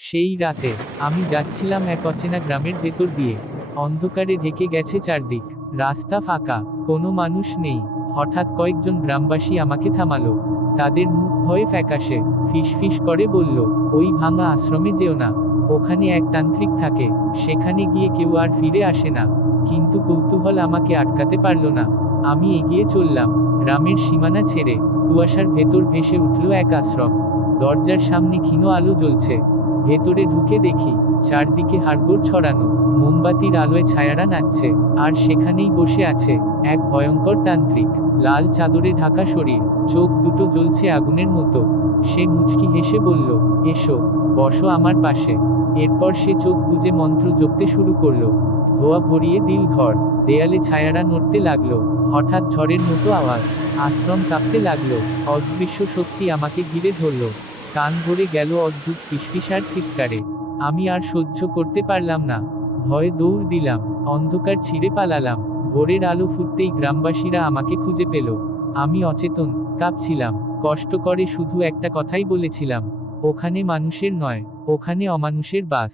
সেই রাতে আমি যাচ্ছিলাম এক অচেনা গ্রামের ভেতর দিয়ে। অন্ধকারে ঢেকে গেছে চারদিক। রাস্তা ফাঁকা, কোনো মানুষ নেই। হঠাৎ কয়েকজন গ্রামবাসী আমাকে থামালো। তাদের মুখ ভয়ে ফ্যাকাশে। ফিসফিস করে বলল, ওই ভাঙা আশ্রমে যেও না। ওখানে এক তান্ত্রিক থাকে। সেখানে গিয়ে কেউ আর ফিরে আসে না। কিন্তু কৌতূহল আমাকে আটকাতে পারল না। আমি এগিয়ে চললাম। গ্রামের সীমানা ছেড়ে কুয়াশার ভেতর ভেসে উঠল এক আশ্রম। দরজার সামনে ক্ষীণ আলো জ্বলছে। ভেতরে ঢুকে দেখি চারদিকে হাড়গোড় ছড়ানো, মোমবাতির আলোয় ছায়ারা নাচছে। আর সেখানেই বসে আছে এক ভয়ঙ্কর তান্ত্রিক। লাল চাদরে ঢাকা শরীর, চোখ দুটো জ্বলছে আগুনের মতো। সে মুচকি হেসে বলল, এসো, বসো আমার পাশে। এরপর সে চোখ বুজে মন্ত্র জপতে শুরু করলো। ধোয়া ভরিয়ে দিল ঘর। দেয়ালে ছায়ারা নড়তে লাগলো। হঠাৎ ঝড়ের মতো আওয়াজ। আশ্রম কাঁপতে লাগলো। অদৃশ্য শক্তি আমাকে ঘিরে ধরল। কান ভরে গেল অদ্ভুত ফিসফিসার চিৎকারে। আমি আর সহ্য করতে পারলাম না। ভয়ে দৌড় দিলাম। অন্ধকার ছিঁড়ে পালালাম। ভোরের আলো ফুটতেই গ্রামবাসীরা আমাকে খুঁজে পেল। আমি অচেতন, কাঁপছিলাম। কষ্ট করে শুধু একটা কথাই বলেছিলাম, ওখানে মানুষের নয়, ওখানে অমানুষের বাস।